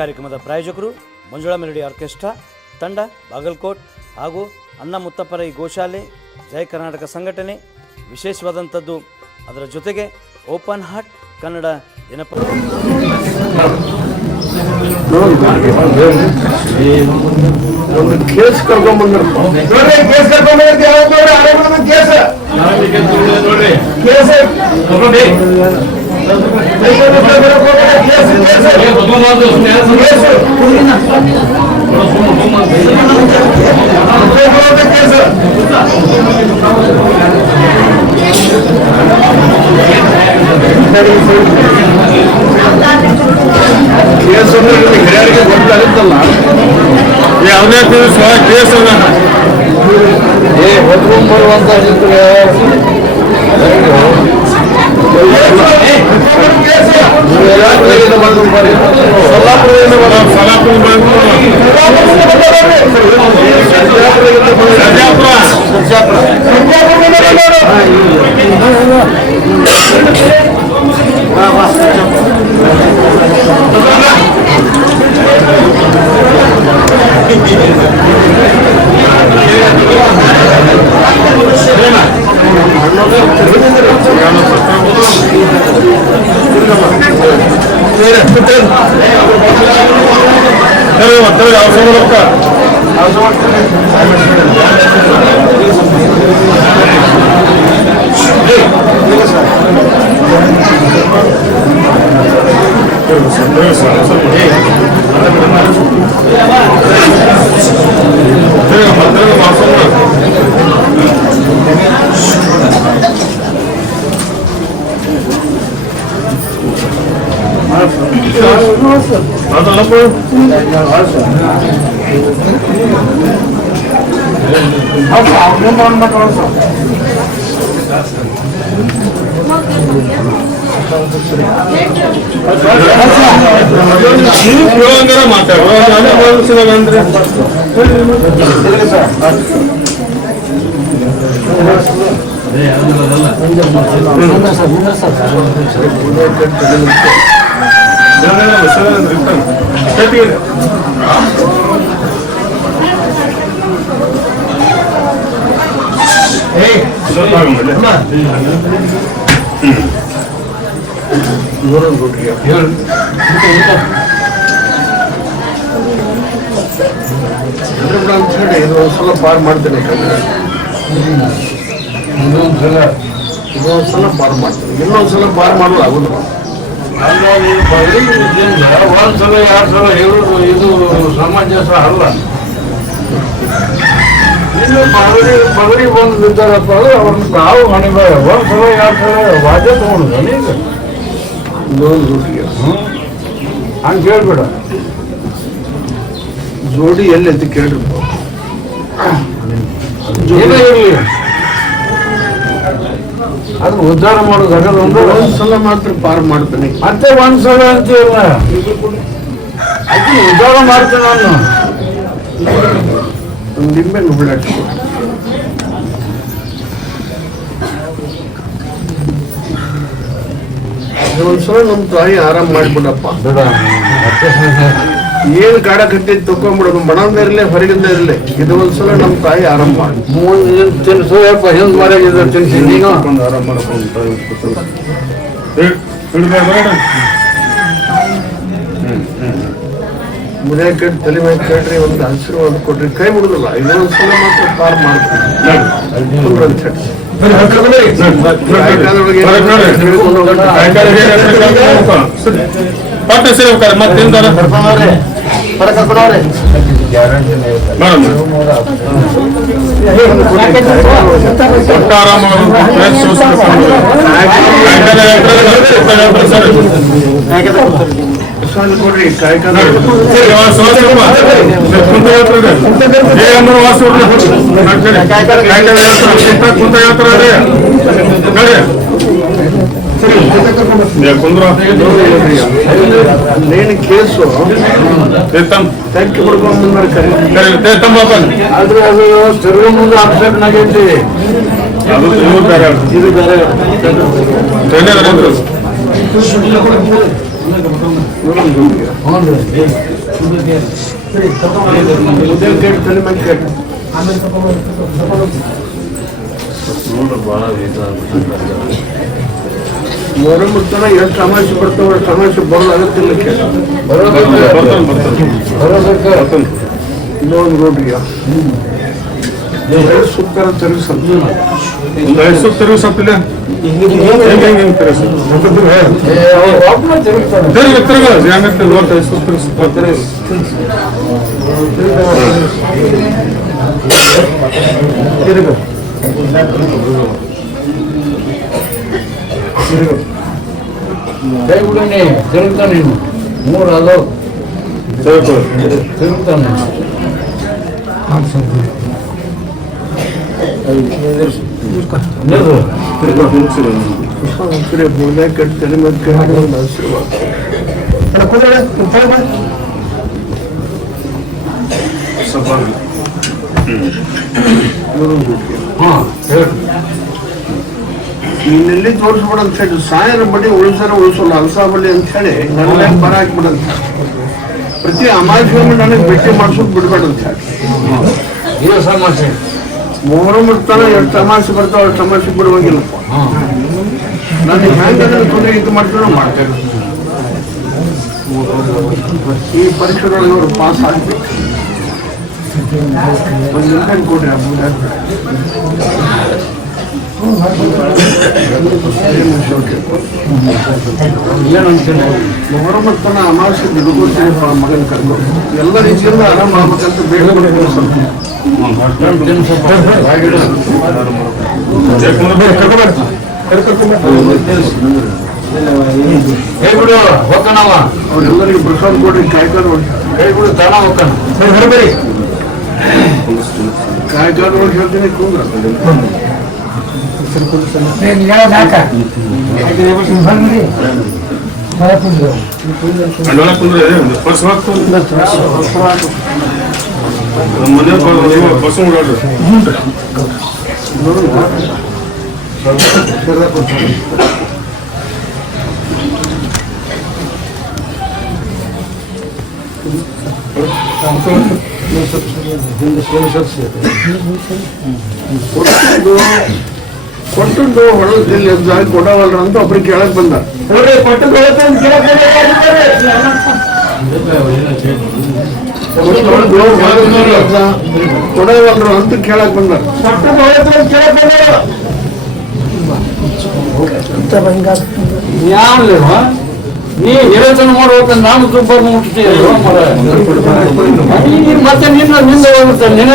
ಕಾರ್ಯಕ್ರಮದ ಪ್ರಾಯೋಜಕರು Manjula melody orchestra ತಂಡ ಬಾಗಲಕೋಟ್ ಹಾಗೂ ಅಣ್ಣ ಮುತ್ತಪ್ಪರ ಈ ಗೋಶಾಲೆ ಜಯ ಕರ್ನಾಟಕ ಸಂಘಟನೆ. ವಿಶೇಷವಾದಂಥದ್ದು ಅದರ ಜೊತೆಗೆ ಓಪನ್ ಹಾರ್ಟ್ ಕನ್ನಡ ದಿನಪತ್ರಿಕೆ. ಹಿರಿಯರಿಗೆ ಗೊತ್ತಾಗುತ್ತಲ್ಲ ಯಾವುದೇ ದಿವಸ ಕೇಸ್ ಹೊತ್ಕೊಂಡ್ಬರುವಂತ ಇದೊಂದ್ಸಲ ಪಾರ್ ಮಾಡ್ತೇನೆ, ಇದೊಂದ್ಸಲ ಪಾರ್ ಮಾಡ್ತೇನೆ, ಇನ್ನೊಂದ್ಸಲ ಪಾರ್ ಮಾಡಲು ಆಗುದಿಲ್ಲ. ಒಂದ್ಸಲ 2 ಸಲ ಹೇಳುದು ಇದು ಸಮಂಜಸ ಅಲ್ಲ. ಇನ್ನು ಬಗರಿ ಬಂದು ಬಿದ್ದಾರಪ್ಪ ಅಂದ್ರೆ ಅವ್ರನ್ನ ನಾವು ಮನೆ ಒಂದ್ಸಲ 2 ಸಲ ವಾದ್ಯ ತಗೊಂಡು ಈಗ ಹಂಗೆ ಕೇಳ್ಬೇಡ. ಜೋಡಿ ಎಲ್ಲಿ ಅಂತ ಕೇಳ್ರಿ, ಏನೇ ಇರಲಿ ಅದು ಉದ್ಧಾರ ಮಾಡೋದು ಆಗಲ್ಲ. ಒಂದ್ಸಲ ಮಾತ್ರ ಪಾರ್ ಮಾಡ್ತೇನೆ, ಮತ್ತೆ ಒಂದ್ಸಲ ಅಂತೀವಲ್ಲ ಅದನ್ನ ಉದ್ಧಾರ ಮಾಡ್ತೇನೆ. ನಾನು ಒಂದು ನಿಂಬೆ ಬಿಡಕ್ಕೆ ಒಂದ್ಸಲ ನಮ್ಮ ತಾಯಿ ಆರಾಮ್ ಮಾಡ್ಬಿಡಪ್ಪ. ಏನು ಕಾಡ ಕಟ್ಟಿ ತಕೊಂಡ್ಬಿಡೋದು, ಮಣಂದ ಇರಲಿ ಹೊರಗಿಂದ ಇರಲಿ, ಇದು ಒಂದ್ಸಲ ನಮ್ಮ ತಾಯಿ ಆರಾಮ್ ಮಾಡಿ ತಿನ್ಸೋಯಪ್ಪ. ಹಿಂದ್ ಮರೆಗಿದ್ರೆ ತಿನ್ಸಿ ನೀನು ಆರಾಮ್ ಮಾಡ್ಕೊಂಡು ಮುರಿಯ ಕೇಳಿ ತಲೆ ಮೇಲೆ ಕೇಳ್ರಿ, ಒಂದು ಆಶೀರ್ವಾದ ಕೊಟ್ರಿ, ಕೈ ಮುಡುದಿಲ್ಲ. ಇನ್ನೊಂದ್ಸಲ ಮಾತ್ರ ಪಾರ್ ಮಾಡ್ತೀನಿ. ಕೊಡ್ರಿ ಕಾಯ್ಕ నేను కేసు తగ్గి పడుకోమన్నారు ఆದ್ರೆ ಅದು ತಿರುಗ ಮುಂದೆ ಅಪ್ಸೆಟ್ ನಾಗೈತಿ. ಇದು ಬೇರೆ ಮೊಹರಂ ಮುಕ್ತನ ಎಷ್ಟು ಸಮಸ್ಯೆ ಬರ್ತಾವ ಸಮಸ್ಯೆ ಬರೋದಾಗತ್ತಿಲ್ಲ ಇನ್ನೊಂದು ರೋಡ್ಗೆ ಸುಕ್ಕರ ತರಿಸಲ್ಲ ಕೈಗುಡನೆ ತಿರುಗ್ತಾನೆ ಮೂರು ಅದು ತಿರುಗ್ತಾನೆ ಕಟ್ತಾರೆ ಮತ್ತೆ ಇನ್ನೆಲ್ಲಿ ತೋರಿಸ್ಬಿಡ ಅಂತ ಹೇಳಿ ಸಾಯರ ಬಡ್ಡಿ ಉಳಿಸಾರ ಉಳಿಸೋಲ್ಲ ಅಲಸಾ ಬಡ್ಡಿ ಅಂತ ಹೇಳಿ ನನ್ನ ಬರ ಹಾಕ್ಬಿಡಂತ ಪ್ರತಿ ಅಮಾವಾಸ್ಯೆ ನನಗೆ ಭೇಟಿ ಮಾಡ್ಸೋದು ಬಿಡ್ಬೇಡ ಅಂತ ಹೇಳಿ ಇದು ಸಮಸ್ಯೆ ಮೊಹರಂ ಇರ್ತಾನೆ ಎಷ್ಟು ತಮಾಷೆ ಬರ್ತಾವ ಅಷ್ಟು ತಮಾಷೆ ಬಿಡುವಾಗಿಲ್ಲಪ್ಪ ನನಗೆ ಹ್ಯಾಂಗ ತೊಂದರೆ ಇದು ಮಾಡ್ತಾರೆ ಮಾಡ್ತೇವೆ ಈ ಪರೀಕ್ಷೆಗಳಲ್ಲಿ ಅವರು ಪಾಸ್ ಆಗ್ಬೇಕು ಒಂದು ನಿಮಿಷ ಕೊಡ್ರಿ ಮೊಹರಂ ಇರ್ತಾನ ಅಮಾವಾಸ್ಯೆ ಬಿಡುಗೋಡ್ತೀನಿ ಮಗನ ಕರ್ಕೊಂಡು ಎಲ್ಲ ರೀತಿಯಿಂದ ಆರಾಮ ಆಗ್ಬೇಕಂತ ಬೇಡ ಹೇಳ್ಬಿಡು ಹೋಗ್ಕಣವ ಅವ್ರೆಲ್ಲರಿಗೆ ಪ್ರಸಾದ ಕೊಡ್ರಿ ಕಾಯ್ಕೊಂಡು ಹೇಳ್ಬಿಡು ತಾನ ಹೋಗ್ಕಣ ಹೊರಬರಿ ಕಾಯ್ಕೊಂಡು ಹೋಗಿ ಹೇಳ್ತೀನಿ ಕೂಗ್ರ ಕೊಟ್ಟದ್ದು ಹೊಳದಲ್ಲಿ ಎದ್ದಾಗಿ ಕೊಡವಲ್ರ ಅಂತ ಒಬ್ರಿಗೆ ಕೇಳಕ್ ಬಂದ ಕೊಡವಲ್ರು ಅಂತ ಕೇಳಕ್ ಬಂದ ಯಾವ್ಲೇವ ನೀ ಹೇಳೋದನ್ನ ಮಾಡ್ಬೇಕಂತ ನಾನು ಸೂಪರ್ ಮುಟ್ತೀವಿ ಮತ್ತೆ ನಿನ್ನ ಹೋಗುತ್ತೆ ನಿನ್ನ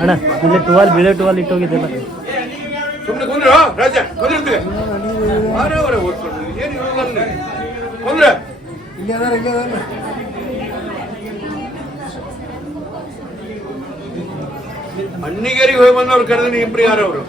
ಅಣ್ಣ ಇಲ್ಲಿ ಟುವಾಲ್ ಬಿಳೆ ಟುವಾಲ್ ಇಟ್ಟೋಗಿದ್ದಲ್ಲ ಸುಮ್ಮನೆ ಕುಂದ್ರ ರಾಜ ಕುಂದಿರ್ತೀವಿ ಕುಂದ್ರ ಅಣ್ಣಿಗೇರಿಗೆ ಹೋಗಿ ಬಂದವ್ರು ಕರೆದ್ರೆ ಇಬ್ರು ಯಾರವರು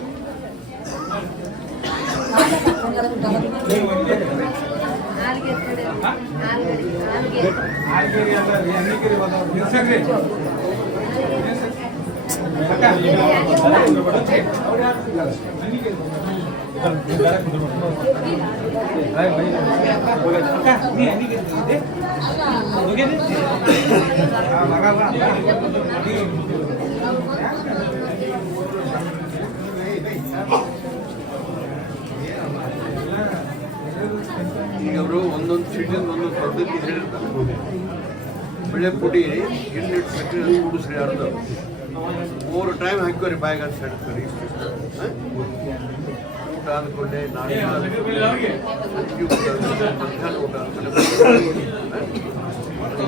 ಈಗ ಅವರು ಒಂದೊಂದು ಸಿಟಿನ ಒಂದೊಂದು ಪದ್ಧತಿ ಹೇಳಿರ್ತಾರೆ ಬೆಳೆ ಪುಡಿ ಹಿಂಡಿಟ್ಟು ಸಕ್ಕರೆ ಕೂಡಿಸ್ರಿ ಅರ್ಧ 3 ಟೈಮ್ ಹಾಕೋರಿ ಬಾಯಿಗೆ ಅಂತ ಹೇಳ್ತಾರೆ ಊಟ ಅಂದ್ಕೊಂಡೆ ಮಧ್ಯಾಹ್ನ ಊಟ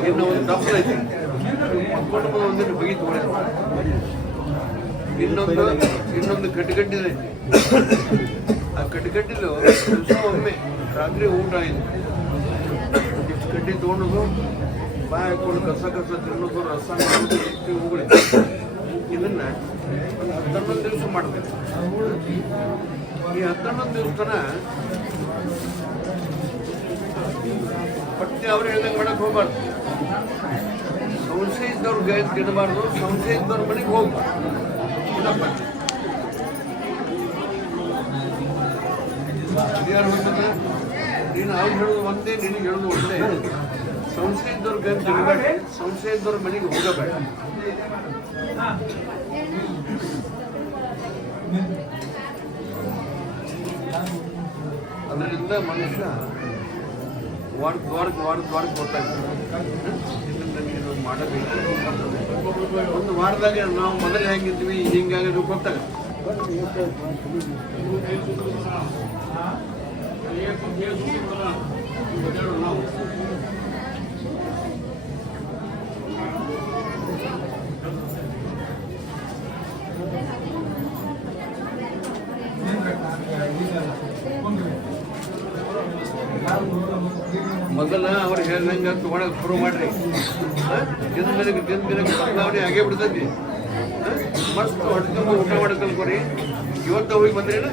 ಇನ್ನು ಒಂದು ದಪ್ಪ ಐತಿ ಕೊಟ್ಟು ಒಂದಿನ ಬಗಿ ತಗೊಂಡಿರ್ತಾರೆ ಇನ್ನೊಂದು ಕಟ್ಟಿಗಟ್ಟಿದೆ ಆ ಕಟ್ಟಿಗಟ್ಟಿಲು ದಿವಸ ಒಮ್ಮೆ ರಾತ್ರಿ ಊಟ ಇದೆ ಇಷ್ಟು ಕಡ್ಡಿ ತೊಗೊಂಡು ಬಾಯಿ ಹಾಕೊಂಡು ಕಸ ತಿನ್ನೋದು ರಸ ಹೋಗಲಿ ಇದನ್ನ ಒಂದು 11 ದಿವಸ ಮಾಡಬೇಕು. ಈ 11 ದಿವಸ ತನ ಪಟ್ಟಿ ಅವ್ರು ಹೇಳ್ದಂಗೆ ಮಾಡಕ್ಕೆ ಹೋಗ್ಬಾರ್ದು. ಸಂಶಯ ಇದ್ದವ್ರು ಗೈ ತಿನ್ನಬಾರ್ದು, ಸಂಶಯ ಇದ್ದವ್ರ ಮನೆಗೆ ಹೋಗ್ಬಾರ್ದು. ಇದಪ್ಪ ಯಾರು ಹೋಗ್ತದ, ನೀನು ಅವ್ರು ಹೇಳೋದು ಒಂದೇ, ನಿನಗೆ ಹೇಳೋದು ಒಂದೇ. ಸಂಶಯ ಇದ್ದವ್ರ ಗೈ ತಿನ್ನಬೇಡ, ಸಂಶಯ ಇದ್ದವ್ರ ಮನೆಗೆ ಹೋಗಬೇಡ. ಅದರಿಂದ ಮನುಷ್ಯ ವಾರಕ್ಕೆ ಗೊತ್ತಾಗ್ತದೆ ಇದನ್ನು ನೀನು ಮಾಡಬೇಕು. ಒಂದು ವಾರದಾಗ ನಾವು ಮೊದಲು ಹೆಂಗಿದ್ವಿ ಹಿಂಗಾಗೋದು ಗೊತ್ತಾಗುತ್ತೆ. ಮೊದಲ ಅವ್ರು ಹೇಳ್ದಂಗೆ ತೊಗೊಳಕ್ಕೆ ಶುರು ಮಾಡ್ರಿ. ದಿನಕ್ಕೆ ಬದಲಾವಣೆ ಆಗೇ ಬಿಡ್ತೈತಿ. ಮಸ್ತ್ ಹೊಡ್ಕೊಂಡು ಊಟ ಮಾಡಕ್ಕೆ ಕಲ್ಕೊರಿ. ಇವತ್ತು ಹೋಗಿ ಬಂದ್ರೇನು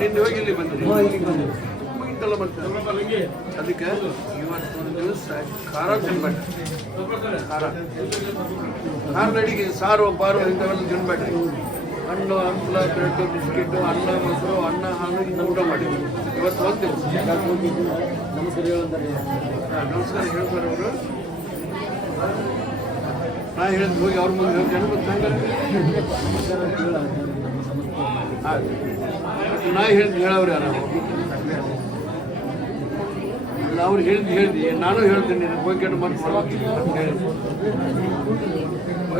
ನಿನ್ನೆ ಹೋಗಿ ಇಲ್ಲಿ ಬಂದ್ರಿ ಮುಗಿತಲ್ಲ. ಮತ್ತೆ ಅದಕ್ಕೆ ಇವತ್ತೊಂದು ದಿವಸ ಖಾರ ತಿನ್ಬೇಡ್ರಿ. ಖಾರದ ಅಡಿಗೆ ಸಾರು ಪಾರು ಇಂಥವೆಲ್ಲ ತಿನ್ಬೇಡ್ರಿ. ಹಣ್ಣು ಹಂಪಲ ಬ್ರೆಡ್ಡು ಬಿಸ್ಕಿಟ್ಟು ಅನ್ನ ಮೊಸರು ಅನ್ನ ಹಾಲು ಇಂಥ ಊಟ ಮಾಡಿ. ಇವತ್ತು ಒಂದು ದಿವಸ ನಮಸ್ಕಾರ ಹೇಳ್ತಾರೆ ಅವರು. ನಾ ಹೇಳಿದ್ ಹೋಗಿ ಅವ್ರ ಮುಂದೆ ಹೇಳ್ತೇನೆ. ಮತ್ತೆ ನಾ ಹೇಳಿದ್ ಹೇಳವ್ರಿ ಯಾರು ಅವ್ರು ಹೇಳ್ದಿ ನಾನು ಹೇಳ್ತೀನಿ. ಹೋಗಿ ಕೆಟ್ಟು ಮತ್ತೆ ಹೇಳಿ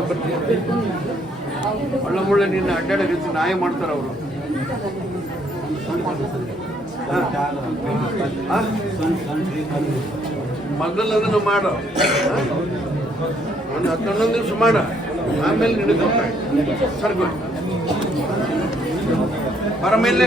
ಬರ್ತೀನಿ. ಒಳ್ಳ ಮುಳ್ಳ ನಿನ್ನ ಅಡ್ಡಾಡಕ್ಕೆ ನಾಯಿ ಮಾಡ್ತಾರೆ ಅವರು. ಮೊದಲು ಅದನ್ನು ಮಾಡೋ, ಒಂದು 11 ದಿವಸ ಮಾಡ, ಆಮೇಲೆ ನಿನಗೆ ಸರ್ಗು ಬರ ಮೇಲೆ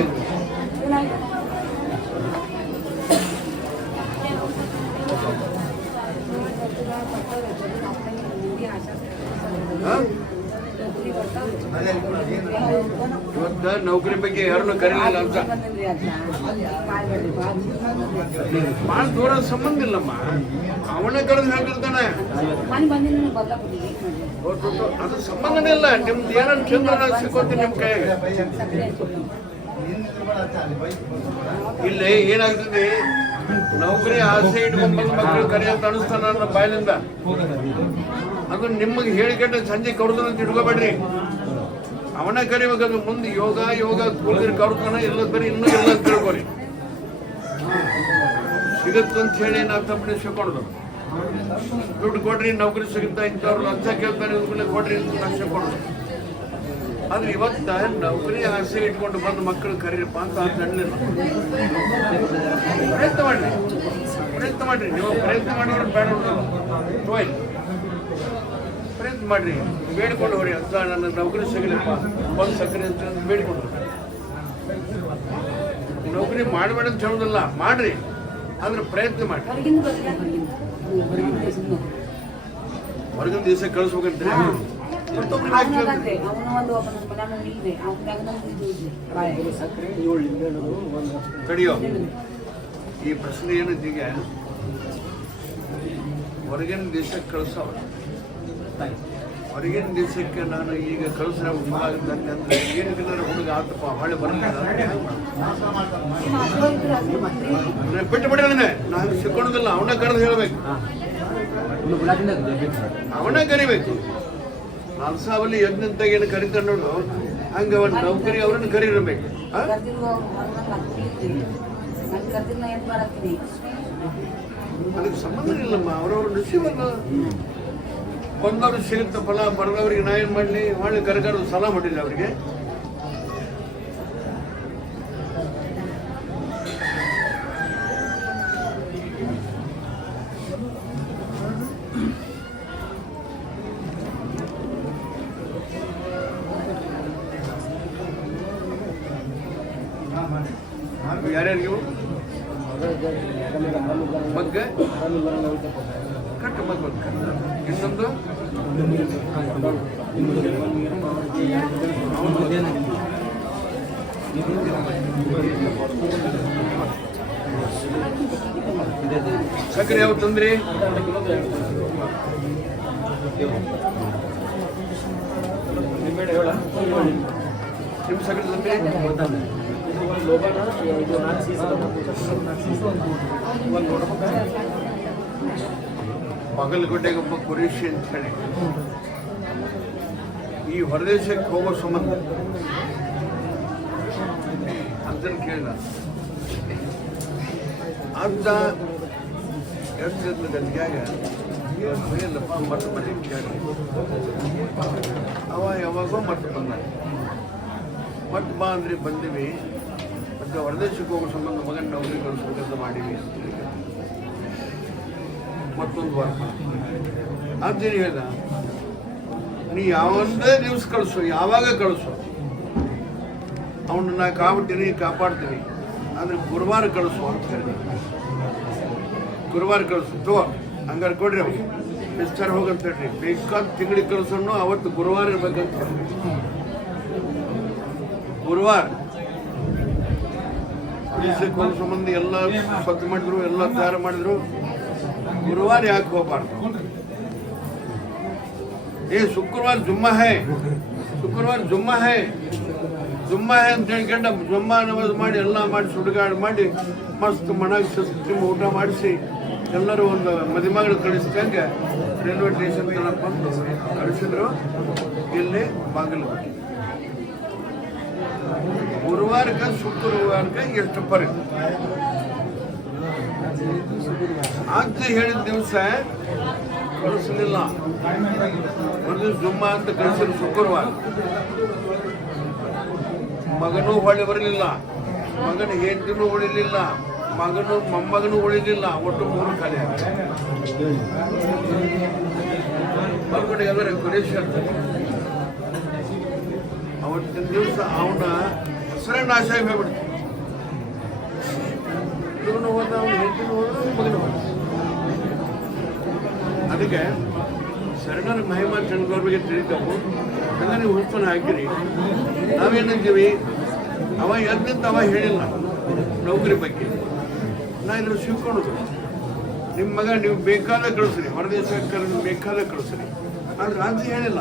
ಇವತ್ತ ನೌಕರಿ ಬಗ್ಗೆ ಯಾರನ್ನು ಕರೀಲಿಲ್ಲ ಅಂತ ಭಾಳ ದೂರ ಸಂಬಂಧ ಇಲ್ಲಮ್ಮ. ಅವನೇ ಕರೆದು ಹೇಳ್ತಿರ್ತಾನೆ. ಅದು ಸಂಬಂಧನೇ ಇಲ್ಲ. ನಿಮ್ದು ಏನಾದ್ರು ಚಂದ್ರ ಸಿಕ್ಕೋತಿ ನಿಮ್ಮ ಕೈಯಾಗ. ಇಲ್ಲಿ ಏನಾಗ್ತದೆ, ನೌಕರಿ ಆಸೆ ಇಟ್ಕೊಂಡ್ ಬಂದ ಮಕ್ಕಳು ಕರೆಯಂತ ಅನಿಸ್ತಾನ ನನ್ನ ಬಾಯಿಲಿಂದ. ಅದು ನಿಮಗೆ ಹೇಳಿಕೆಟ್ಟ ಸಂಜೆ ಕೌಡ್ತಾನ ಅಂತ ಇಟ್ಕೋಬೇಡ್ರಿ. ಅವನ ಕರಿಬೇಕದು. ಮುಂದೆ ಯೋಗ ಕೂಲಿದ್ರೆ ಕೌಡ್ತಾನ ಎಲ್ಲದ ಬರೀ ಇನ್ನೂ ಎಲ್ಲ ತಿಳ್ಕೊರಿ. ಸಿಗುತ್ತಂತ ಹೇಳಿ ನಾವು ತಪ್ಪಣೆ ಸಿಕ್ಕೊಡ್ದು. ದುಡ್ಡು ಕೊಡ್ರಿ ನೌಕರಿ ಸಿಗುತ್ತಾ, ಇಂಥವ್ರು ಲಂಚ ಕೇಳ್ತಾರೆ ಕೊಡ್ರಿ ಅಂತ ಲಕ್ಷ ಕೊಡೋದು. ಆದ್ರೆ ಇವತ್ತ ನೌಕರಿ ಆಸೆ ಇಟ್ಕೊಂಡು ಬಂದು ಮಕ್ಕಳು ಕರೀರಪ್ಪ ಅಂತ ಅನ್ನಲಿಲ್ಲ. ಪ್ರಯತ್ನ ಮಾಡ್ರಿ. ನೀವು ಪ್ರಯತ್ನ ಮಾಡಿದ್ರೆ ಬೇಡ ಪ್ರಯತ್ನ ಮಾಡ್ರಿ. ಬೇಡ್ಕೊಂಡು ಹೋರಿ ಅಂತ ನನ್ನ ನೌಕರಿ ಸಿಗಲಿಪ್ಪ ಬಂದು ಸಕ್ಕರೆ ಅಂತ ಬೇಡ್ಕೊಂಡು. ನೌಕರಿ ಮಾಡಬೇಡ ಅಂತ ಹೇಳೋದಿಲ್ಲ, ಮಾಡ್ರಿ. ಆದ್ರೆ ಪ್ರಯತ್ನ ಮಾಡಿ. ಹೊರಗಿನ ದೇಶಕ್ಕೆ ಕಳಿಸ್ಬೇಕಂತ ತಡಿಯೋ. ಈ ಪ್ರಶ್ನೆ ಏನೈತಿ, ಈಗ ಹೊರಗಿನ ದೇಶಕ್ಕೆ ಕಳಿಸೋ, ಹೊರಗಿನ ದೇಶಕ್ಕೆ ನಾನು ಈಗ ಕಳಿಸ್ರೆ ಉತ್ತಮ ಆಗುತ್ತೆ ಅಂದ್ರೆ ಏನಕ್ಕೆ ಹುಡುಗ ಆತಪ್ಪ ಹೊಳೆ ಬರಲಿಲ್ಲ ಬಿಟ್ಟು ಬಿಡಿ. ನಾನು ಸಿಕ್ಕೊಳೋದಿಲ್ಲ. ಅವನ ಕರೆದು ಹೇಳ್ಬೇಕು, ಅವನ ಕರಿಬೇಕು. ಅಲ್ಸಾವಲ್ಲಿ ಯಜ್ಞಂತ ಏನು ಕರಿತಾರ ನೋಡು, ಹಂಗ ಒಂದು ನೌಕರಿ ಅವ್ರನ್ನ ಕರಿರಬೇಕು. ಅದಕ್ಕೆ ಸಂಬಂಧ ಇಲ್ಲಮ್ಮ. ಅವ್ರವ್ರ ನಸೀಬನ್ನು ಬಂದವ್ರು ಸಿಗುತ್ತ ಫಲ, ಬರೆದವ್ರಿಗೆ ನಾ ಏನು ಮಾಡಲಿ, ಹೊಳ್ಳಿ ಕರೆಗಾರದು ಸಲ ಮಾಡಿಲ್ಲ ಅವರಿಗೆ. ನಿಮಗೆ ಕಟ್ಟು ಮಕ್ಕಳು ಇನ್ನೊಂದು ಸಕ್ಕರೆ ಯಾವ ತಂದ್ರಿ ನಿಮ್ಮ ಸಕ್ಕರೆ ತಂದ್ರಿ ಬಾಗಲಕೋಟೆಗೆ ಒಬ್ಬ ಕುರೇಶಿ ಅಂತ ಹೇಳಿ ಈ ಹೊರದೇಶಕ್ಕೆ ಹೋಗೋ ಸಂಬಂಧ ಅದನ್ನು ಕೇಳಿದ ಅಂತ ಎಷ್ಟು ಗಂಟೆಯಾಗ ಮನೆಯಲ್ಲಪ್ಪ ಮತ್ತೆ ಮನೆ ಕೇಳಿ ಅವ ಯಾವಾಗೋ ಮತ್ತೆ ಬಂದ ಮತ್ತೆ ಬಾ ಅಂದ್ರೆ ಬಂದೀವಿ ಮತ್ತೆ ಹೊರದೇಶಕ್ಕೆ ಹೋಗೋ ಸಂಬಂಧ ಮಗನ ನೌಕರಿ ಕಳಿಸ್ಬೇಕಂತ ಮಾಡೀವಿ ಅಂತ ಹೇಳಿ ಮತ್ತೊಂದು ವಾರ ಅಂತೇಳಿ ಹೇಳ್ದ ನೀ ಯಾವಂದೇ ದಿವಸ ಕಳಿಸು ಯಾವಾಗ ಕಳಿಸು ಅವನ್ನ ನಾ ಕಾಬಿಡ್ತೀನಿ ಕಾಪಾಡ್ತೀನಿ ಅಂದ್ರೆ ಗುರುವಾರ ಕಳಿಸು ಅಂತ ಹೇಳಿ ಗುರುವಾರ ಕಳಿಸು ತಗೋ ಹಂಗಾರೆ ಕೊಡ್ರಿ ಅವ್ರು ಮಿಸ್ಟರ್ ಹೋಗಂತ ಹೇಳ್ರಿ ಬೇಕಾದ ತಿಂಗಳಿಗೆ ಕಳಿಸೋನು ಅವತ್ತು ಗುರುವಾರ ಇರ್ಬೇಕಂತ ಗುರುವಾರ ಪೊಲೀಸಕ್ಕೆ ಹೋಗೋ ಸಂಬಂಧ ಎಲ್ಲ ಸ್ವಚ್ಛ ಮಾಡಿದ್ರು ಎಲ್ಲ ತಯಾರು ಮಾಡಿದ್ರು गुरुवार याक होगबार्ದು ये शुक्रवार जुम्मा है शुक्रवार जुम्मा है ಅಂತ ಹೇಳ್ಕೊಂಡು ಜುಮ್ಮಾ ನಮಾಜ್ ಮಾಡಿ ಎಲ್ಲ ಮಾಡಿ ಸುಡುಗಾಡು ಮಾಡಿ ಮಸ್ತ್ ಮನಾಗಿ ಸಸ್ತಿ ಊಟ ಮಾಡಿಸಿ ಎಲ್ಲರೂ ಒಂದು ಮದುಮಗಳು ಕಳಿಸ್ದಂಗೆ ರೈಲ್ವೆ ಸ್ಟೇಷನ್ ತನಕ ಬಂದು ಕಳಿಸಿದ್ರು ಇಲ್ಲಿ ಬಾಗಲಕೋಟೆ ಗುರುವಾರಕ್ಕೆ ಶುಕ್ರವಾರಕ್ಕೆ ಎಷ್ಟು ಪರಿ ಅಂತ ಹೇಳಿದ ದಿವಸ ಕಳಿಸಲಿಲ್ಲ ಒಂದು ಜುಮ್ಮಾ ಅಂತ ಕಳಿಸಿದ್ರು ಶುಕ್ರವಾರ ಮಗನೂ ಹೊಳೆ ಬರಲಿಲ್ಲ ಮಗನ ಹೆಂಡತಿನೂ ಉಳಿಲಿಲ್ಲ ಮಗನು ಮೊಮ್ಮಗನೂ ಉಳಿಲಿಲ್ಲ ಒಟ್ಟು 3 ಖಾಲಿ ಹೊರಗಡೆ ಎಲ್ಲರ ಕುರೇಶ್ ಅವತ್ತಿನ ದಿವಸ ಅವನ ಹೆಸರೇ ನಾಶ ಆಗಿ ಹೋಗ್ಬಿಡ್ತು ಇವನು ಹೋದ ಅವನು ಹೆಂಡತಿನೂ ಹೋದ್ರು ಮಗನೂ ಹೋದ ಅದಕ್ಕೆ ಶರಣರ ಮಹಿಮಾ ಚಂದ್ರವ್ರ ಬಗ್ಗೆ ತಿಳಿತಾವು ಹಂಗ ನೀವು ಹುಡುಕನ್ನು ಹಾಕಿರಿ ನಾವೇನಂತೀವಿ ಅವ ಎದ್ನಿಂತ ಅವ ಹೇಳಿಲ್ಲ ನೌಕರಿ ಬಗ್ಗೆ ನಾ ಇದ್ರ ಸಿಕ್ಕೊಂಡು ನಿಮ್ಮ ಮಗ ನೀವು ಬೇಕಾದ ಕಳಿಸ್ರಿ ಹೊರದೇಶಕ್ಕೆ ಬೇಕಾದ ಕಳಿಸ್ರಿ ಆದ್ರೆ ಅಂತ ಹೇಳಿಲ್ಲ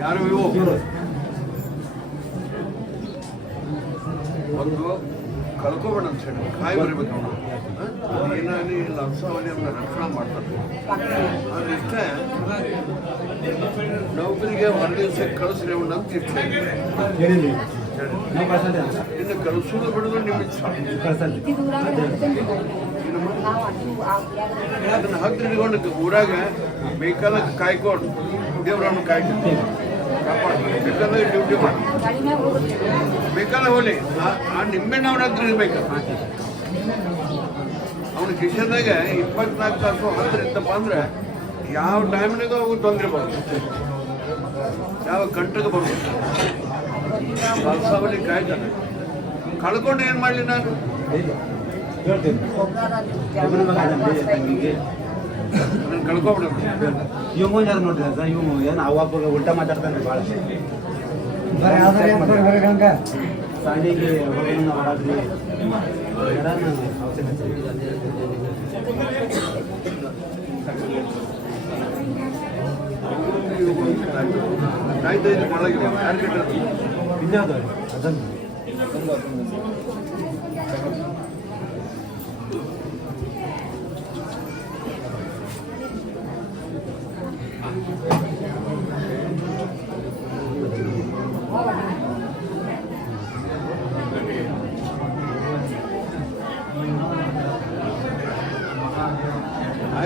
ಯಾರು ಇವು ಒಂದು ಕಳ್ಕೊಬೇಡ ಅಂತ ಹೇಳಿ ಕಾಯಿ ಬರಬೇಕು ಅವನು ಏನಾಗಲಿ ಲಂಸಾವಳಿಯನ್ನು ರಕ್ಷಣೆ ಮಾಡ್ತಾರೆ ಆದ್ರೆ ಇಷ್ಟೇ ನೌಕರಿಗೆ ಹೊರದೇಶಕ್ಕೆ ಕಳಿಸ್ರಿ ಅವನ್ನ ಅಂತ ಇಷ್ಟ ಇನ್ನು ಕಳಿಸೋದು ಬಿಡೋದು ನಿಮ್ಮ ಇಚ್ಛೆ ಅದನ್ನ ಹತ್ತಿರ ಹಿಡ್ಕೊಂಡು ಊರಾಗ ಬೇಕಾದ ಕಾಯ್ಕೊಂಡು ದೇವ್ರನ್ನು ಕಾಯ್ಕೊಂಡು ಬೇಕಾದ ಡ್ಯೂಟಿ ಮಾಡಿ ಬೇಕಾದ ಹೋಲಿ ಆ ನಿಂಬೆಣ್ಣ ಅವನ ಹತ್ರ ಇರ್ಬೇಕು ಅವನ ಕಿಶನ್ದಾಗ 24 ತಾಸು ಹತ್ರ ಇತ್ತಪ್ಪ ಅಂದ್ರೆ ಯಾವ ಟೈಮ್ನಾಗ ಅವು ತೊಂದರೆ ಬರುತ್ತೆ ಯಾವ ಗಂಟೆಗೆ ಬರುತ್ತೆ ಲಲ್ಸಾವಳಿ ಕಾಯ್ತಾನೆ ಕಳ್ಕೊಂಡು ಏನು ಮಾಡಲಿ ನಾನು ಕಳ್ಕೊಬಿಡ ಇವ್ ನೋಡ್ರಿ ಸರ್ ಇವ್ ಏನು ಅವಾಗ ಉಲ್ಟಾ ಮಾತಾಡ್ತಾನೆ ಭಾಳ ಸಾಲಿಗೆ ಹೊರದ್ರಿ ಕಾಯ್ತಾ ಇದ್ರೆ ಮಾಡಲಾಗಿಲ್ಲ ಯಾರು ಕೆಟ್ಟದ್ದು ಇನ್ಯಾವ್ದು ಅದನ್ನು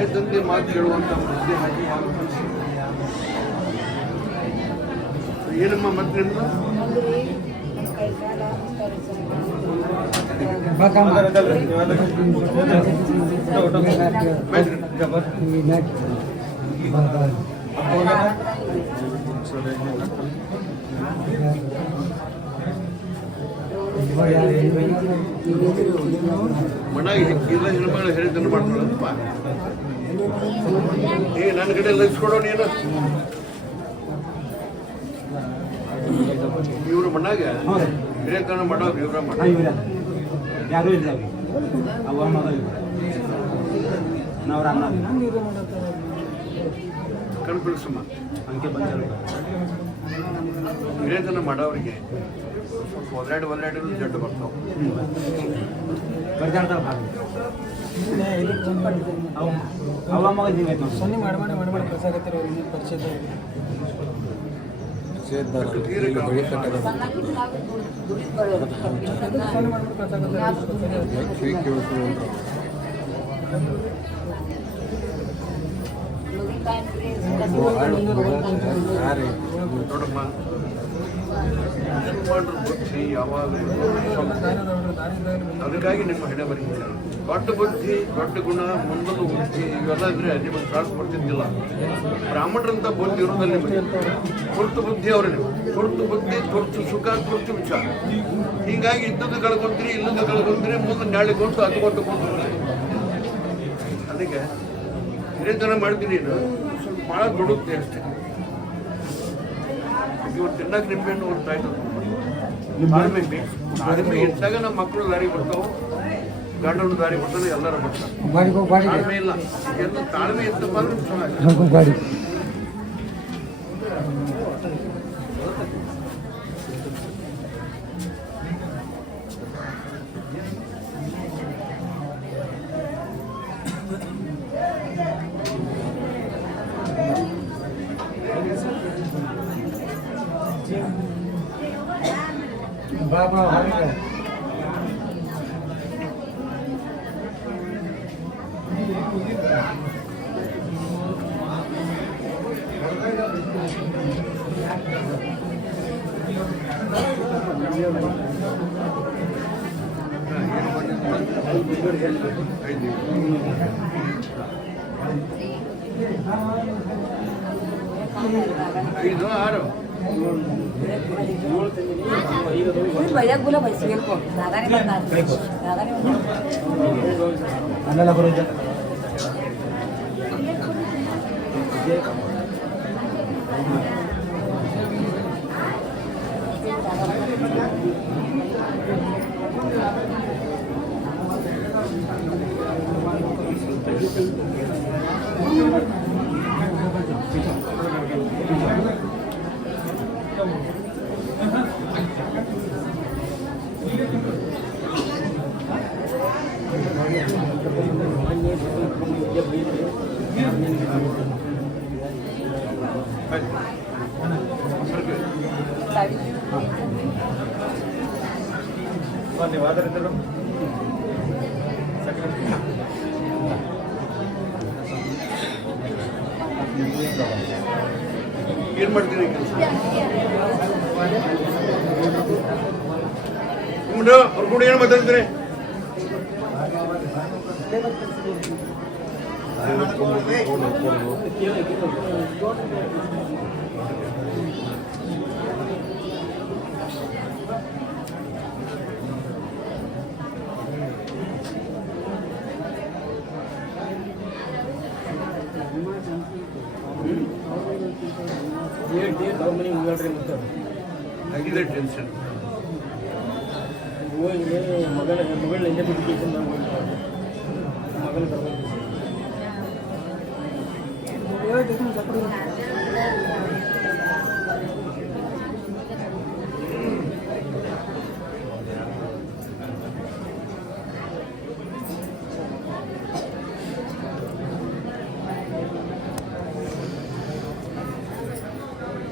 ತಾಯಿ ತಂದೆ ಮಾತು ಕೇಳುವಂಥ ಬುದ್ಧಿ ಹಾಕಿ ಏನಮ್ಮ ಮತ್ತೆ ನಿಮ್ದು ಮನಾಗಿ ಎಲ್ಲ ಹೆಣ್ಮಗಳು ಹೇಳಿದ್ದನ್ನು ಮಾಡ್ತಾರಪ್ಪ. ನನ್ನ ಕಡೆ ಲಕ್ಷಿಸ್ಕೊಡೋ ನೀನು ಇವ್ರ ಮನಾಗ ಹಿರೇತನ ಮಾಡೋರು ಇವ್ರ ಮಾಡ ಯಾರು ಇಲ್ಲ ಅವ್ರ ಮಗ ಅವ್ರ ಅಣ್ಣ ಕಣ್ಬಿಡಿಸಮ್ಮ ಅಂಕೆ ಬಂದ ಹಿರೇತನ ಮಾಡೋರಿಗೆ ಸ್ವಲ್ಪ ಒಲ್ಲಾಡಿದ್ರು ಜಡ್ಡು ಬರ್ತಾವ. ಬರ್ತಾಡ್ತಾರ ಅವ ಮಗ ಜೀವ ಸೊನ್ನೆ ಮಾಡಿ ಕಸಾಗತ್ತಿರೋ ಪರಿಚಯ ನೋಡಮ್ಮ ಬುದ್ಧಿ ಯಾವಾಗಲೂ ಅದಕ್ಕಾಗಿ ನಿಮ್ಮ ಹಣೆ ಬರೀತಾರೆ. ದೊಡ್ಡ ಬುದ್ಧಿ ದೊಡ್ಡ ಗುಣ ಮುಂದಲು ಬುದ್ಧಿ ಇವೆಲ್ಲ ಇದ್ರೆ ನಿಮಗೆ ತ್ರಾಸು ಬರ್ತಿದ್ದಿಲ್ಲ. ಬ್ರಾಹ್ಮಣರಂತ ಬುದ್ಧಿ ಇರೋದಲ್ಲಿ ನಿಮಗೆ ತುರ್ತು ಬುದ್ಧಿ ಅವ್ರೆ ನೀವು ತುರ್ತು ಬುದ್ಧಿ ತುರ್ತು ಸುಖ ತುರ್ತು ವಿಚಾರ. ಹೀಗಾಗಿ ಇದ್ದದ್ದು ಕಳ್ಕೊಂತೀರಿ ಇಲ್ಲದ್ದು ಕಳ್ಕೊಂತೀರಿ ಮುಂದೆ ನಾಳೆ ಕೊಟ್ಟು ಅದು ಕೊಟ್ಟು ಅದಕ್ಕೆ ಹಿರೇತನ ಮಾಡ್ತೀನಿ ಸ್ವಲ್ಪ ಭಾಳ ದುಡುತ್ತೆ ಅಷ್ಟೇ. ಇವತ್ತು ತಿನ್ನಕ್ಕೆ ನಿಂಬೆಹಣ್ಣು ಒಂದು ತಾಯ್ತು ತಾಳ್ಮೆ ಬೇಕು. ತಾಳ್ಮೆ ಇದ್ದಾಗ ನಮ್ಮ ಮಕ್ಕಳು ದಾರಿ ಬರ್ತಾವೆ, ಗಂಡನ ದಾರಿ ಬರ್ತಾನೆ, ಎಲ್ಲರೂ ಬರ್ತಾರೆ. ತಾಳ್ಮೆ ಇಲ್ಲ ಎಲ್ಲ ತಾಳ್ಮೆ ಇತ್ತಪ್ಪ ಅಂದ್ರೆ ಚೆನ್ನಾಗಿ ಬಾಬಾ ಐದು ಆರು banyak gula banyak kok. ಅಲ್ಲೆಲ್ಲ ಬರೋದು ಏನ್ ಮಾಡ್ತೀರಿ ಕೆಲಸ ಅವ್ರು ಕೂಡ ಏನು ಮಾತಾಡ್ತೀರಿ? ಆಗಿದೆ ಟೆನ್ಷನ್. ಮಗಳ ಎಜುಕೇಶನ್ ಮಗಳ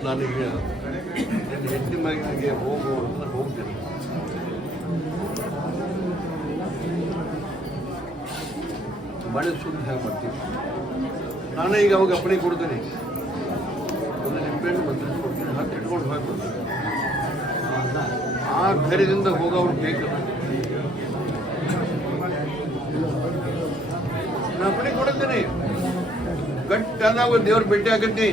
ನಾನೀಗ ನನ್ನ ಹೆಂಡತಿ ಮಗನಿಗೆ ಹೋಗು ಅಂತ ಹೋಗ್ತೇನೆ. ಮಳೆ ಸುದ್ದಿ ಹೇಗೆ ಮಾಡ್ತೀವಿ. ನಾನೇ ಈಗ ಅವಾಗ ಅಪ್ಪಣೆ ಕೊಡ್ತೀನಿ, ಒಂದು ನಿಂಬೆಹಣ್ಣು ಮಂತ್ರಿ ಕೊಡ್ತೀನಿ, ಹತ್ತು ಇಟ್ಕೊಂಡು ಹೋಗ್ಬಿಡ್ತೀನಿ. ಆ ಧೈರ್ಯದಿಂದ ಹೋಗೋರು ಬೇಕು. ನಾನು ಅಪ್ಪಣೆ ಕೊಡ್ತೀನಿ, ಗಟ್ಟಾದಾಗ ದೇವ್ರ ಭೇಟಿ ಆಗತ್ತಿ.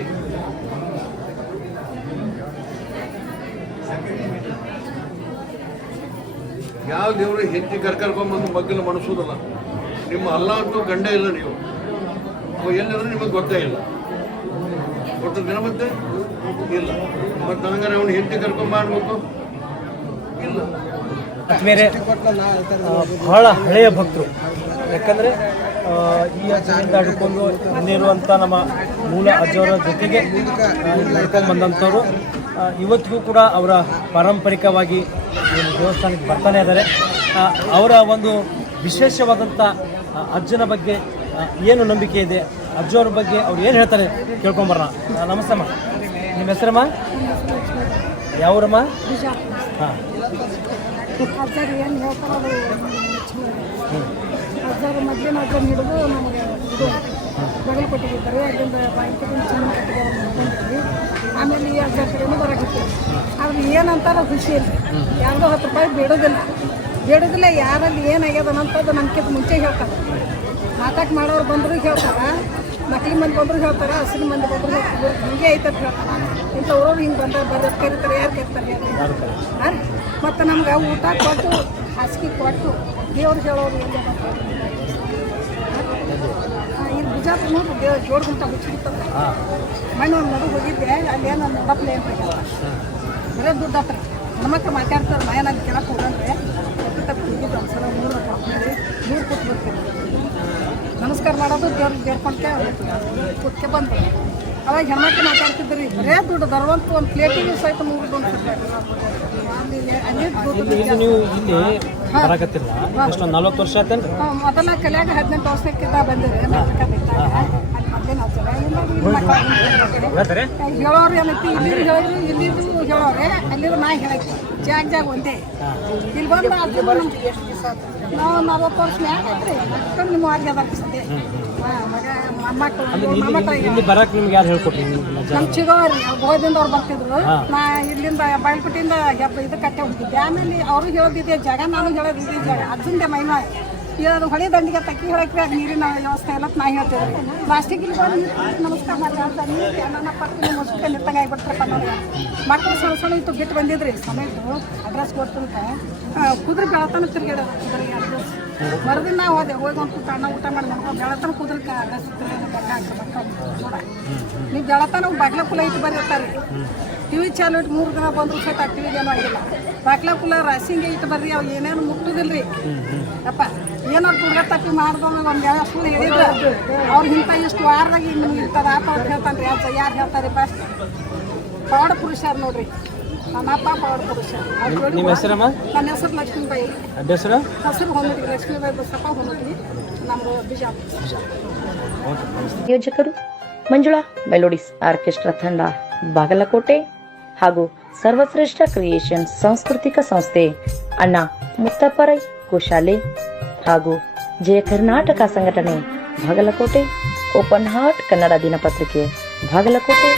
ಯಾವ ದೇವರು ಹೆಂಡತಿ ಕರ್ಕೊಂಬಂದು ಮಗ್ಗಲು ಮನಸ್ಸೋದಲ್ಲ. ನಿಮ್ಮ ಅಲ್ಲ ಅಂತೂ ಗಂಡ ಇಲ್ಲ, ನೀವು ಎಲ್ಲಿದ್ರೆ ನಿಮಗೆ ಗೊತ್ತೇ ಇಲ್ಲ. ಒಟ್ಟು ದಿನ ಮತ್ತೆ ಇಲ್ಲ, ಮತ್ತು ಹಂಗಾರೆ ಅವನು ಹೆಂಡತಿ ಕರ್ಕೊಂಬರ್ಬೇಕು ಇಲ್ಲ. ಬೇರೆ ಬಹಳ ಹಳೆಯ ಭಕ್ತರು, ಯಾಕಂದರೆ ಈ ಅಜ್ಜನಿಂದ ಹಿಡ್ಕೊಂಡು ಇಲ್ಲಿರುವಂಥ ನಮ್ಮ ಮೂಲ ಅಜ್ಜವರ ಜೊತೆಗೆ ನಡ್ಕೊಂಡು ಬಂದಂಥವ್ರು ಇವತ್ತಿಗೂ ಕೂಡ ಅವರ ಪಾರಂಪರಿಕವಾಗಿ ದೇವಸ್ಥಾನಕ್ಕೆ ಬರ್ತಾನೆ ಇದ್ದಾರೆ. ಅವರ ಒಂದು ವಿಶೇಷವಾದಂಥ ಅಜ್ಜನ ಬಗ್ಗೆ ಏನು ನಂಬಿಕೆ ಇದೆ, ಅಜ್ಜವ್ರ ಬಗ್ಗೆ ಅವ್ರು ಏನು ಹೇಳ್ತಾರೆ ಕೇಳ್ಕೊಂಬರೋಣ. ನಮಸ್ತೆಮ್ಮ, ನಿಮ್ಮ ಹೆಸರಮ್ಮ? ಯಾವೂರಮ್ಮ? ಹಾಂ. ಅಜ್ಜರು ಏನು ಹೇಳ್ತಾರೆ ಅಜ್ಜರು ಮೊದಲಿನ ಅಜ್ಜನ ಹಿಡಿದು ನಮಗೆ ಇದು ಬಗಲು ಕೊಟ್ಟಿದ್ದಾರೆ. ಅಲ್ಲಿಂದ ಬಾಯಿಕದಿಂದ ಚೆನ್ನಾಗಿ ಕಟ್ಟಿಗೆ ಬಂದಿದ್ವಿ. ಆಮೇಲೆ ಈ ಅಜ್ಜ ಕಡೆನೂ ಬರೋಕಿತ್ತು. ಅವ್ರು ಏನಂತಾರ ಖುಷಿ ಇಲ್ಲ, ಯಾರಿಗೋ 10 ರೂಪಾಯಿ ಬೇಡೋದಿಲ್ಲ. ಯಾರಲ್ಲಿ ಏನಾಗ್ಯದ ಅನ್ನೋದು ನಮ್ಗಿಂತ ಮುಂಚೆ ಹೇಳ್ತಾರೆ. ನಾಟಕ ಮಾಡೋರು ಬಂದರೂ ಹೇಳ್ತಾರೆ, ನಕಲಿ ಮಂದಿ ಬಂದರೂ ಹೇಳ್ತಾರೆ, ಹಸಿರು ಮಂದಿ ಬಂದರೂ ಹೇಳ್ತಾರೆ. ಹೀಗೆ ಐತಂತ ಹೇಳ್ತಾರೆ. ಇಂಥವ್ರು ಹಿಂಗೆ ಬಂದ್ರೆ ಬರೋದು ಕರೀತಾರೆ, ಯಾರು ಕರೀತಾರೆ ಹಾಂ. ಮತ್ತು ನಮ್ಗೆ ಊಟ ಕೊಟ್ಟು ಹಾಸಿಗೆ ಕೊಟ್ಟು ದೇವ್ರು ಹೇಳೋರು ಎಲ್ಲ ಇಲ್ಲಿ ಬಿಜಾಪುರ ನೋಡಿ ಜೋಡ್ಗುಂಟ ಹುಚ್ಚಿರ್ತದೆ. ಮಣ್ಣು ಒಂದು ನಡು ಹೋಗಿದ್ದೆ, ಅಲ್ಲಿ ಏನೋ ನೋಡಪ್ಲೆ ಅಂತ ಬರೀ ದುಡ್ಡು ಹತ್ರ ಹೆಣ್ಮಕ್ಳು ಮಾತಾಡ್ತಾರೆ. ಮನೆಯಲ್ಲಿ ಕೆಳಕ್ಕೆ ಹೋಗಂದ್ರೆ ತಪ್ಪು ಹೋಗಿದ್ದು ಒಂದ್ಸಲ 3 ಕೂತ್ ಬರ್ತೀನಿ. ನಮಸ್ಕಾರ ಮಾಡೋದು ದೇವ್ರ ಕೊಟ್ಕೆ ಬಂದು ಅವಾಗ ಹೆಣ್ಮಕ್ಳು ಮಾತಾಡ್ತಿದ್ರಿ. ಬರೇ ದುಡ್ಡು ಧರ್ವಂತ ಒಂದು ಪ್ಲೇಟಿಗೆ ಸಹಿತ 3 ಬಂದು ನೀವು ಇಲ್ಲಿ ಬರಾಕತ್ತಿಲ್ಲ ಎಷ್ಟು 40 ವರ್ಷ ಆಯ್ತೇನ್ರಿ? ಮೊದಲ ಕಲ್ಯಾಗ 18 ವರ್ಷಕ್ಕಿಂತ ಬಂದಿರಿ. ಹೇಳೋರು ಏನೈತಿ, ಇಲ್ಲಿ ಹೇಳಿದ್ರು ಇಲ್ಲಿದ್ದು ಹೇಳೋರೆ, ಅಲ್ಲಿದ್ದು ನಾ ಹೇಳಕ್ಕೆ ಜಾಗ ಒಂದೇ. ಇಲ್ಲಿ ಬಂದು ನಾವು 40 ವರ್ಷ ಮ್ಯಾಗ ಐತ್ರಿ. ನಿಮ್ಮ ಆರ್ಗೆ ಅದಾಕಿಸ್ತೇ ಇಲ್ಲಿ ಬರಕ್ಕೆ ನಿಮ್ಗೆ ಯಾರು ಹೇಳ್ಕೊಟ್ರಿ? ನಮ್ಮ ಚಿಗೋರಿ ಗೋದಿಂದ ಅವ್ರು ಬರ್ತಿದ್ರು. ನಾ ಇಲ್ಲಿಂದ ಬಯಲ್ಪಟ್ಟಿಂದ ಇದು ಕಟ್ಟೆ ಹೋಗಿದ್ದೆ. ಆಮೇಲೆ ಅವರು ಹೇಳೋದಿದೆ ಜಾಗ, ನಾನು ಹೇಳೋದು ಇದೇ ಜಾಗ. ಅಜ್ಜಂದೆ ಮೈಮಾ ಇದು ಹೊಳೆ ದಂಡಿಗೆ ತಕ್ಕಿ ಹೇಳಕ್ಕೆ ಅದು ನೀರಿನ ವ್ಯವಸ್ಥೆ ಎಲ್ಲ ನಾ ಹೇಳ್ತಿದ್ರಿ. ಲಾಸ್ಟಿಗೆ ಇಲ್ಲಿ ಬಂದು ನಮಸ್ಕಾರ ಮಾಡಿ ನನ್ನ ಪಕ್ಕ ಮುಸ್ಕ ನಿತ್ತಂಗೆ ಆಗಿಬಿಟ್ರಪ್ಪ ನನಗೆ. ಮಕ್ಕಳು ಸಣ್ಣ ಇತ್ತು ಬಿಟ್ಟು ಬಂದಿದ್ರಿ ಸಮಯದ್ದು ಅಡ್ರೆಸ್ ಕೊಡ್ತಂತ ಕುದುರೆ ಬೆಳತನ ತಿರುಗಾಡೋದು. ಕುದುರೆಗೆ ಅಡ್ರೆಸ್ ಮರದಿನ ನಾವು ಹೋದೆ, ಹೋಗಿ ಒಂದು ಅಣ್ಣ ಊಟ ಮಾಡಿ ಮಾಡ್ಕೊಂಡು ಬೆಳತನ ಕುದುರೆಗೆ ಅಡ್ರೆಸ್ ನೋಡ. ನೀವು ಬೆಳತನ ಬಾಗ್ಲ ಕುಲ ಇಟ್ಟು ಬಂದಿರ್ತಾರೆ. ಟಿವಿ ಚಾಲು ಇಟ್ಟು 3 ದಿನ ಬಂದ್ರು ಸಹಿತ ಟಿವಿಗೆ ಏನೂ ಆಗಿಲ್ಲ. ಬಾಗ್ಲ ಕುಲ ರಾಸಿಂಗೆ ಇಟ್ಟು ಬರ್ರಿ, ಅವು ಏನೇನು ಮುಟ್ಟುದಿಲ್ರಿ ಅಪ್ಪ. ಏನಾರು ತುರ್ಗ ತಪ್ಪಿ ಮಾಡ್ದವ್ರಿಗೆ ಒಂದು ಯಾವ ಸುಳ್ಳು ಹೇಳಿದ್ರೆ ಅವ್ರು ಇಂಥ ಇಷ್ಟು ವಾರದಾಗ ಈಗ ನಿಮ್ಗೆ ಇರ್ತದೆ ಆತ ಅಂತ ಹೇಳ್ತಾನೆ ರೀ. ಅಜ್ಜ ಯಾರು ಹೇಳ್ತಾರೆ ಬಸ್ ಪವಾಡ ಪುರುಷರು ನೋಡ್ರಿ. ನನ್ನ ಅಪ್ಪ ಪವಾಡ ಪುರುಷ. ನಿಮ್ಮ ಹೆಸರಮ್ಮ? ನನ್ನ ಹೆಸರು ಲಕ್ಷ್ಮೀಬಾಯಿ. ಹೆಸರು ಹೊನ್ನಟ್ಟಿ, ಲಕ್ಷ್ಮೀಬಾಯಿ ಬಸಪ್ಪ ಹೊನ್ನಟ್ಟಿ. ನಮ್ಮದು ಬಿಜಾಪುರ. ಯೋಜಕರು ಮಂಜುಳಾ ಮೆಲೋಡಿಸ್ ಆರ್ಕೆಸ್ಟ್ರಾ ತಂಡ ಬಾಗಲಕೋಟೆ ಹಾಗೂ ಸರ್ವಶ್ರೇಷ್ಠ ಕ್ರಿಯೇಷನ್ ಸಾಂಸ್ಕೃತಿಕ ಸಂಸ್ಥೆ ಅಣ್ಣ ಮುತ್ತಪ್ಪರೈ ಗೋಶಾಲೆ ಹಾಗೂ ಜಯ ಕರ್ನಾಟಕ ಸಂಘಟನೆ ಬಾಗಲಕೋಟೆ, ಓಪನ್ ಹಾರ್ಟ್ ಕನ್ನಡ ದಿನಪತ್ರಿಕೆ ಬಾಗಲಕೋಟೆ